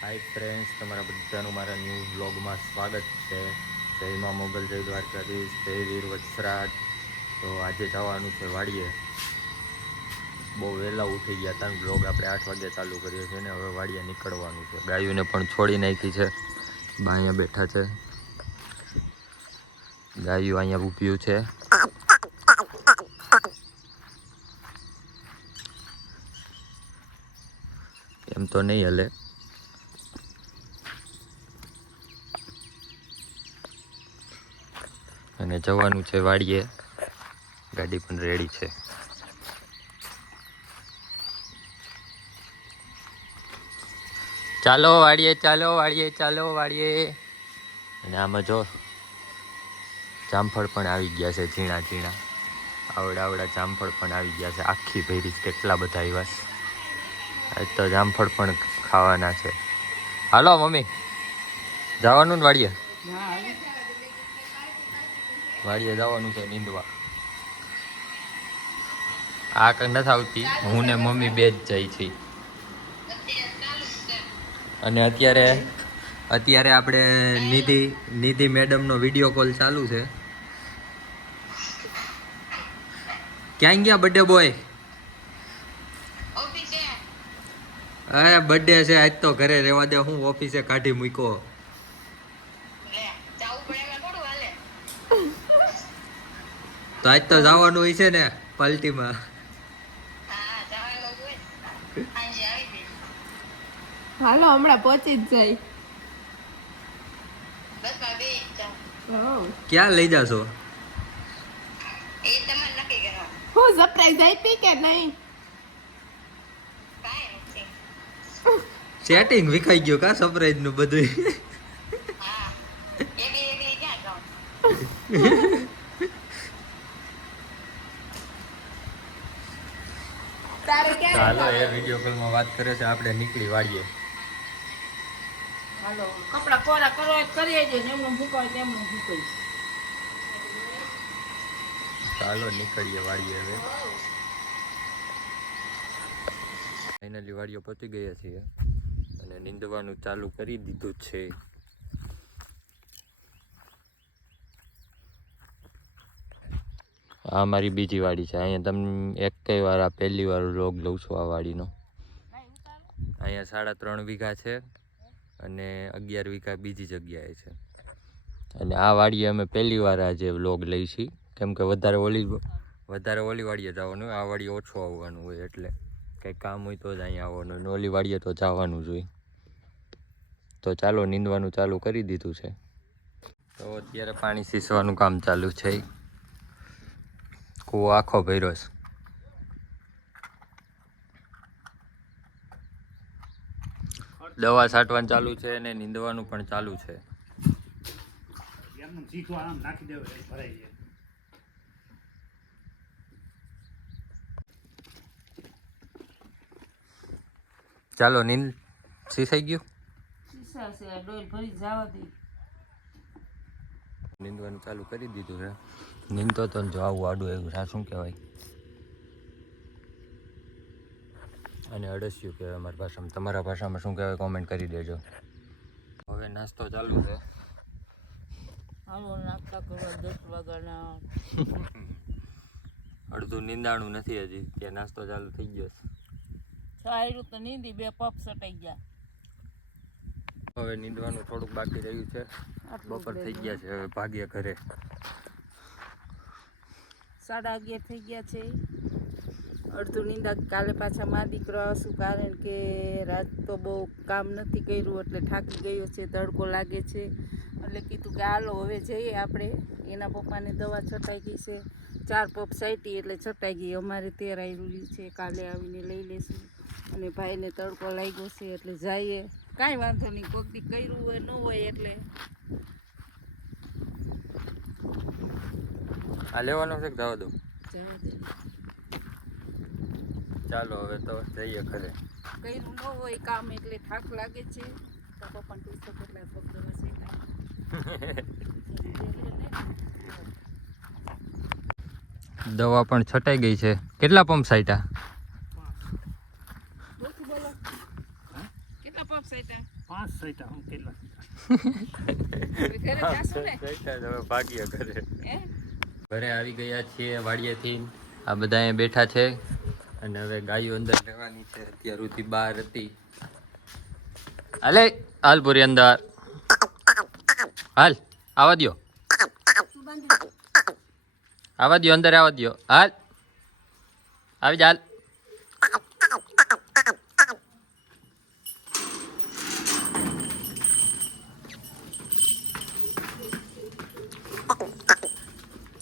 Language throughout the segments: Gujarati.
હાય ફ્રેન્ડ્સ, તમારા બધાનું મારા ન્યૂ વ્લોગમાં સ્વાગત છે. જય મા મોગલ, જય દ્વારકાધીશ, જય વીર વત્સરાજ. તો આજે જવાનું છે વાડીએ. બહુ વહેલા ઉઠી ગયા હતા. વ્લોગ આપણે 8 વાગે ચાલુ કર્યો છે ને હવે વાડીએ નીકળવાનું છે. ગાયોને પણ છોડી નાખી છે. બા અહીંયા બેઠા છે. ગાયો અહીંયા ઊભ્યું છે. એમ તો નહીં હલે. અને જવાનું છે વાડીએ. ગાડી પણ રેડી છે. ચાલો વાડીએ, ચાલો વાડીએ, ચાલો વાડીએ. અને આમાં જો જામફળ પણ આવી ગયા છે. ઝીણા ઝીણા આવડા જામફળ પણ આવી ગયા છે. આખી ભેરી કેટલા બધા આવ્યા છે. આજ તો જામફળ પણ ખાવાના છે. હાલો મમ્મી, જવાનું ને વાડીએ? વાડીએ જવાનું છે નીંદવા. આ કંઈ નથી આવતી. હું ને મમ્મી બે જ જાય છે. અને અત્યારે આપણે નિધિ મેડમનો વિડીયો કોલ ચાલુ છે. ક્યાં ગયા બર્થડે બોય? હા, બર્થડે છે આજ તો ઘરે રહેવા દે. હું ઓફિસે કાઢી મૂક્યો. તો આજ તો જવાનું હોય છે ને પાર્ટીમાં. હાલો હમણાં પહોંચી જ જાય. ક્યાં લઈ જાશો? હું સરપ્રાઈઝ આપી કે નહીં? સેટિંગ વિખાઈ ગયું કા સરપ્રાઈઝ નું બધું. હાલો, એ વિડીયો કોલમાં વાત કરે છે. આપણે નીકળી વાડીએ. હાલો, કપડા કોરા કરવા કરીએ છે ને એમનું ભૂકાય તેમનું ભૂકાય. ચાલો નીકળીએ વાડીએ હવે. ફાઇનલી વાડીઓ પહોંચી ગયા છીએ અને નીંદવાનું ચાલુ કરી દીધું છે. આ મારી બીજી વાડી છે. અહીંયા તમે એકેય વાર આ પહેલી વાર વ્લોગ લઉં છું આ વાડીનો. અહીંયા 3.5 વીઘા છે અને 11 વીઘા બીજી જગ્યાએ છે. અને આ વાડીએ અમે પહેલી વાર આજે વ્લોગ લઈ છીએ. કેમ કે વધારે ઓલી વાડીએ જવાનું હોય, આ વાડીએ ઓછું આવવાનું હોય. એટલે કંઈક કામ હોય તો જ અહીંયા આવવાનું હોય. ઓલી વાડીએ તો જવાનું જ હોય. તો ચાલો, નીંદવાનું ચાલુ કરી દીધું છે. તો અત્યારે પાણી સીસવાનું કામ ચાલુ છે. કૂવો આખો ભર્યો છે. દવા છાંટવાનું ચાલુ છે અને નીંદવાનું પણ ચાલુ છે. ચાલો, સીસાઈ ગયું. શીશા છે ડોલ ભરી જવા દે. નીંદવાનું ચાલુ કરી દીધું છે. નીંદતો તો જો આવું આડું એવું છે. શું કહેવાય? અને અળસિયું કહેવાય અમારી ભાષામાં. તમારા ભાષામાં શું કહેવાય કોમેન્ટ કરી દેજો. હવે નાસ્તો ચાલુ છે. હાલો નાસ્તા કરવા 10 વાગ્યાના. અડધું નીંદાણું નથી હજી, ત્યાં નાસ્તો ચાલુ થઈ ગયો છે. સારું તો નીંદી 2 પપ સટાઈ ગયા. હવે નીંદવાનું થોડુંક બાકી રહ્યું છે. બપોર થઈ ગયા છે. હવે ભાગ્ય ઘરે. 11:30 થઈ ગયા છે. અડધું નીંદા કાલે પાછા મા દીકરો આવશું, કારણ કે રાત તો બહુ કામ નથી કર્યું એટલે થાકી ગયો છે. તડકો લાગે છે એટલે કીધું કે હાલો હવે જઈએ આપણે. એના પપ્પાની દવા છટાઈ ગઈ છે. 4 પપ સાઈટી એટલે છટાઈ ગઈ. અમારે 13 આવી છે. કાલે આવીને લઈ લેશું. અને ભાઈને તડકો લાગ્યો છે એટલે જઈએ. કાંઈ વાંધો નહીં, કોક દી કર્યું હોય ન હોય એટલે. આ લેવાનો છે કે જવા દો? જવા દે. ચાલો હવે તો જઈએ ઘરે. કર્યું ન હોય કામ એટલે થાક લાગે છે. તો પપ્પાને પૂછો કેટલા પગ દવા છે કાંઈ. દવા પણ છટાઈ ગઈ છે. કેટલા પંપ સાઈટા? બોલો કેટલા પપ સાઈટા? 5 ઘરે જાશું ને ભાગ્ય કરે હે? ઘરે આવી ગયા છીએ વાડીએથી. આ બધા અહીંયા બેઠા છે અને હવે ગાયો અંદર લેવાની છે. અત્યાર સુધી બહાર હતી. હાલે હાલ પૂરી અંદર હાલ આવા દ્યો આવા દ્યો અંદર આવા દ્યો હાલ આવી જા હાલ.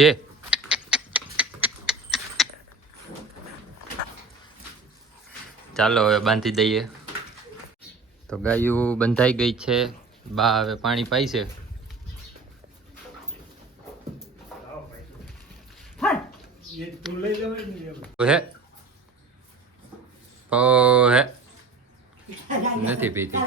એ ચાલો હવે બાંધી દઈએ. તો ગાયું બંધાઈ ગઈ છે. બા હવે પાણી પાઈ છે. હે હે નથી પીતી.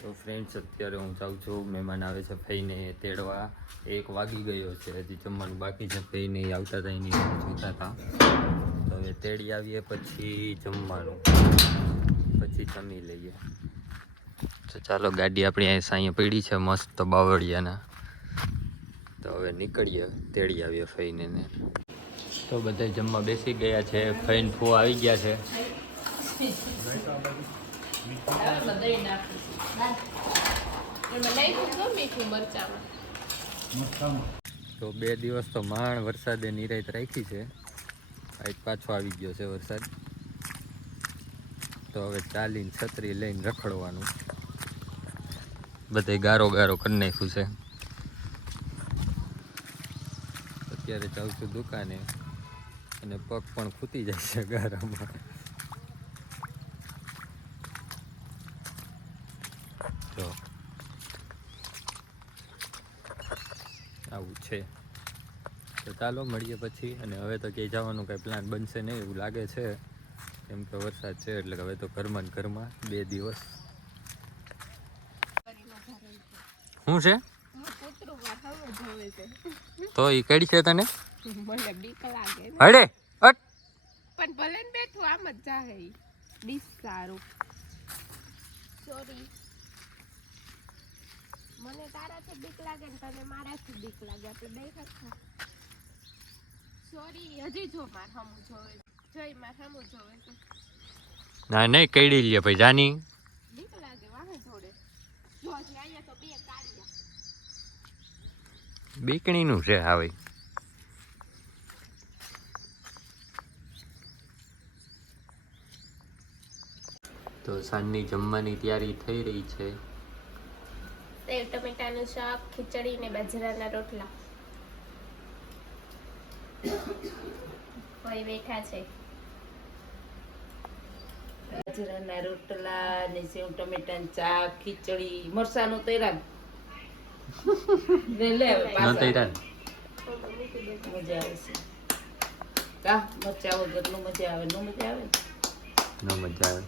તો ફ્રેન્ડ્સ અત્યારે હું જાઉં છું. મહેમાન આવે છે ફઈને તેડવા. 1 વાગી ગયો છે. હજી જમવાનું બાકી છે. ફઈને આવતા હતા એની જોતા હતા. તો હવે તેડી આવીએ પછી જમવાનું, પછી જમી લઈએ. તો ચાલો ગાડી આપણી અહીં સાંઈ પડી છે મસ્ત બાવળિયાના. તો હવે નીકળીએ તેડી આવીએ ફઈને ને. તો બધા જમવા બેસી ગયા છે. ફઈને ફો આવી ગયા છે. તો 2 દિવસ તો માંડ વરસાદે નિરાત રાખી છે. આજ પાછો આવી ગયો છે વરસાદ. તો હવે ચાલીને છત્રી લઈને રખડવાનું. બધે ગારો ગારો કરી નાખ્યું છે. અત્યારે જાઉં છું દુકાને અને પગ પણ ખૂટી જાય છે ગારામાં. જો આવું છે. તો ચાલો મળીએ પછી. અને હવે તો ક્યાંય જવાનું કાંઈ પ્લાન બનશે નહીં એવું લાગે છે, કેમ કે વરસાદ છે એટલે હવે તો ઘરમાં ને ઘરમાં 2 દિવસ. શું છે તો એ કઈ છે તને? મને બીક લાગે ને. હડે હટ. પણ ભલે ને બેઠું આમ જ જાહે. ડીશ સારું. સોરી. મને તારાથી બીક લાગે ને તને મારાથી બીક લાગે. આપણે બે ખા. સોરી. હજી જો માર હમું જોવે. જોઈ માર હમું જોવે છે. ના નહીં કઈડી લે ભાઈ જાની. બીક લાગે વાહે જોડે. જો હજી અહીંયા તો 2 કાળિયા. બીકણીનું છે આવે. તો સાંજની જમવાની તૈયારી થઈ રહી છે. સેવ ટમેટાનું શાક, ખીચડી ને બાજરાના રોટલા. કોઈ બેઠા છે. બાજરાના રોટલા ને સેવ ટમેટાનું શાક, ખીચડી, મરસાનું તેરાન લે લે ન તૈયાર મજા આવે છે. કા મરચા વગરનું મજા આવે. નો મજા આવે ન મજા આવે.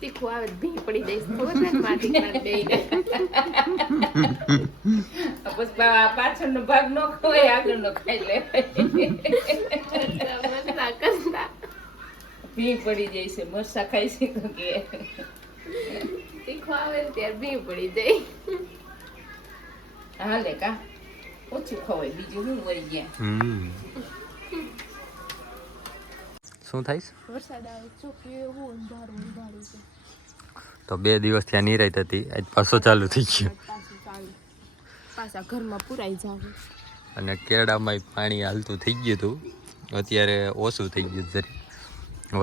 તીખું આવે ભી પડી દઈશ ખબર ને માટી ના બેઈને. બસ પાછળનો ભાગ નો ખવાય, આગળનો ખાઈ લે. મસ્તા કરતા ભી પડી જાય છે. મરસા ખાઈ છે તો કે તીખું આવે ને ત્યારે ભી પડી જાય. હાલે કા ઓછું ખવાય, બીજું શું હોય ગયા. શું થાય? વરસાદ આવે જો કેવું અંધારું અંધારું છે. તો 2 દિવસ ત્યાં નિરાત હતી. આજ પાછો ચાલુ થઈ ગયો. પાછું ચાલુ. પાછા ઘરમાં પુરાઈ જાવ. અને કેળામાં પાણી હાલતું થઈ ગયું હતું. અત્યારે ઓછું થઈ ગયું જરી.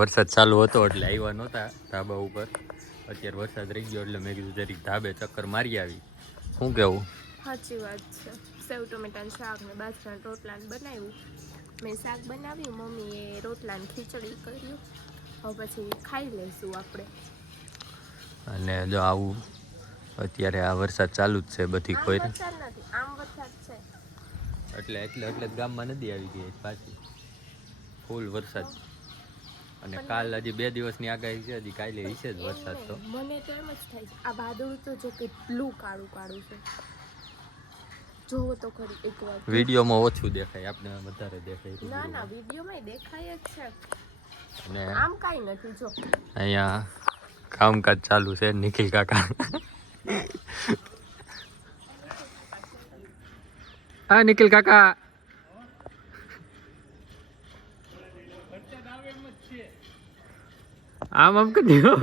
વરસાદ ચાલુ હતો એટલે આવ્યા નહોતા ધાબા ઉપર. અત્યારે વરસાદ રહી ગયો એટલે મેં કીધું જરીક ધાબે ચક્કર મારી આવી. શું કેવું? સાચી વાત છે. સેવ ટમેટાનું શાક ને બાજરાના રોટલા બનાવ્યું. મેં શાક બનાવ્યું, મમ્મીએ રોટલા ને ખીચડી કર્યું. હવે પછી ખાઈ લઈશું આપણે. અને જો આવું અત્યારે આ વરસાદ ચાલુ જ છે બધી કોઈ વરસાદ નથી, આમ વરસાદ છે. એટલે જ ગામમાં નદી આવી ગઈ પાછી ફૂલ વરસાદ. અને કાલ હજી 2 દિવસની આગાહી છે. હજી કાલે હશે જ વરસાદ. તો મને તો એમ જ થાય છે આ વાદળું તો જો કેટલું કાળું કાળું છે. જોવો તો ખરી એકવાર. વિડીયોમાં ઓછું દેખાય, આપણે વધારે દેખાય. ના ના, વિડીયોમાં દેખાય જ છે. અને આમ કાંઈ નથી જો. અહીંયા કામકાજ ચાલુ છે નિખિલ કાકા. હા નિખિલ કાકા. આમ કરી દો.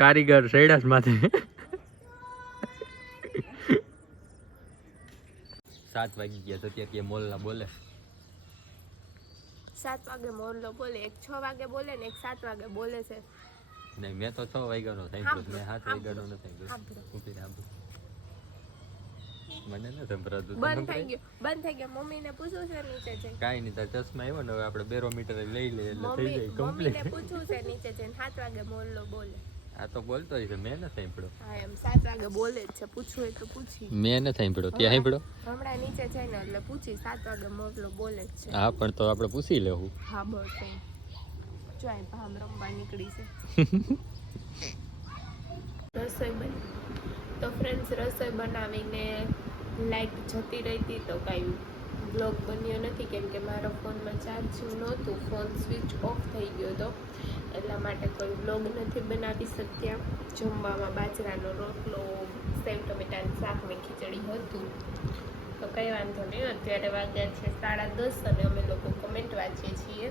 કારીગર સૈડાસ માથે. 7 વાગી ગયા તો અત્યારે કે મોલના બોલે. 7 વાગે મોરલો બોલે, એક 6 વાગે બોલે ને એક 7 વાગે બોલે છે. નહીં મેં તો 6 વાગ્યાનો સાંભળ્યો, મેં 7 વાગ્યાનો નથી સાંભળ્યો. મને ન સંભળાતું. બંધ થઈ ગયો. મમ્મીને પૂછું છે નીચે જઈને. કાંઈ નહીં, તાર ચશ્મા આવ્યો ને હવે આપણે બેરોમીટર લઈ લઈએ એટલે થઈ જાય મમ્મીને કમ્પ્લીટ. પૂછું છે નીચે જઈને 7 વાગે મોરલો બોલે. આ તો બોલતો હશે, મેં ન સાંભળ્યો. હા એમ 7 વાગે બોલે જ છે, પૂછવું હોય તો પૂછી. મેં ન સાંભળ્યો, ત્યાં સાંભળ્યો. હમણાં નીચે જઈને એટલે પૂછી 7 વાગે મોરલો બોલે જ છે. હા પણ તો આપણે પૂછી લેવું. હા બસ એમ. જો આ ભામ રમવા નીકળી છે. રસોઈ બની તો ફ્રેન્ડ્સ, રસોઈ બનાવીને લાઈટ જતી રહી હતી તો કાંઈ બ્લોગ બન્યો નથી, કેમ કે મારા ફોનમાં ચાર્જિંગ નહોતું, ફોન સ્વિચ ઓફ થઈ ગયો હતો, એટલા માટે કોઈ બ્લોગ નથી બનાવી શક્યા. જમવામાં બાજરાનો રોટલો, સેવ ટમેટાનું શાક ને ખીચડી હતું. તો કંઈ વાંધો નહીં. અત્યારે વાગ્યા છે 10:30 અને અમે લોકો કમેન્ટ વાંચીએ છીએ.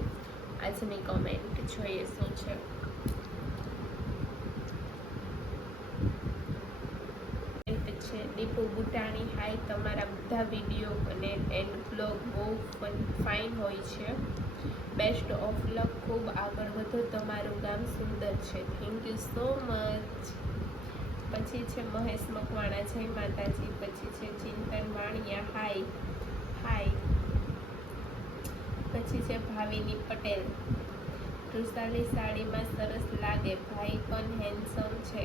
આજની કમેન્ટ જોઈએ શું છે. છે દીપુ બુટાણી, હાય, તમારા બધા વિડીયો અને એન્ડ બ્લોગ બહુ ફાઇન હોય છે. બેસ્ટ ઓફ લક, ખૂબ આગળ વધો, તમારું ગામ સુંદર છે. Thank you so much. પછી છે મહેશ મકવાણા, જય માતાજી. પછી છે ચિંતન વાણિયા, હાય. પછી છે ભાવિની પટેલ, રૂસાલી સાડીમાં સરસ લાગે, ભાઈ પણ હેન્ડસમ છે.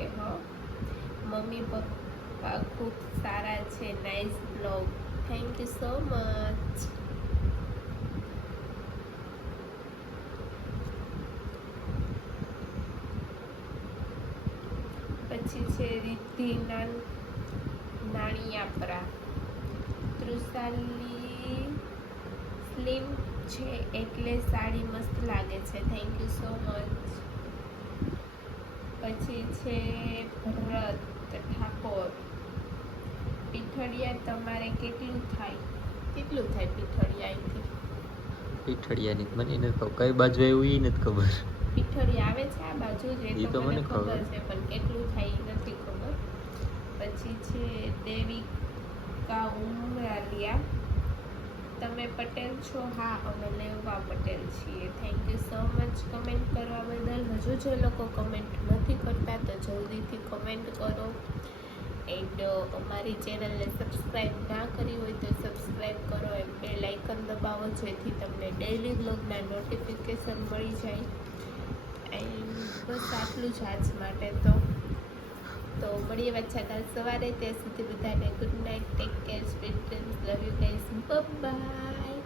મમ્મી પપ્પા ખૂબ સારા છે, nice blog, thank you so much. પછી છે રિદ્ધિ નાણિયાપરા, ત્રુસાલી સ્લિમ છે એટલે સાડી મસ્ત લાગે છે, થેન્ક યુ સો મચ. પછી છે ભરત ઠાકોર, પીઠડિયા તમારે કેટલું થાય પીઠડિયા? અહીંથી પીઠડિયાની મને નથી ખબર, કઈ બાજુ આવ્યું એ નથી ખબર. પીઠડિયા આવે છે આ બાજુ જ, એ ઈ તો તો મને મને ખબર ખબર. છે, પણ કેટલું થાય એ નથી ખબર. પછી છે દેવિકા ઉમરાલિયા, તમે પટેલ છો? હા, અમે લેવા પટેલ છીએ. Thank you so much comment કરવા બદલ. હજુ જે લોકો કમેન્ટ નથી કરતા તો જલ્દીથી કમેન્ટ કરો. એન્ડ અમારી ચેનલને સબસ્ક્રાઈબ ના કરી હોય તો સબસ્ક્રાઈબ કરો, એમ બેલ આઇકન દબાવો જેથી તમને ડેઈલી બ્લોગના નોટિફિકેશન મળી જાય. એન્ડ બસ આટલું જ આજ માટે. તો મળીએ પાછા કાલ સવારે. ત્યાં સુધી બધાને good night, take care, sweet dreams, love you guys, by.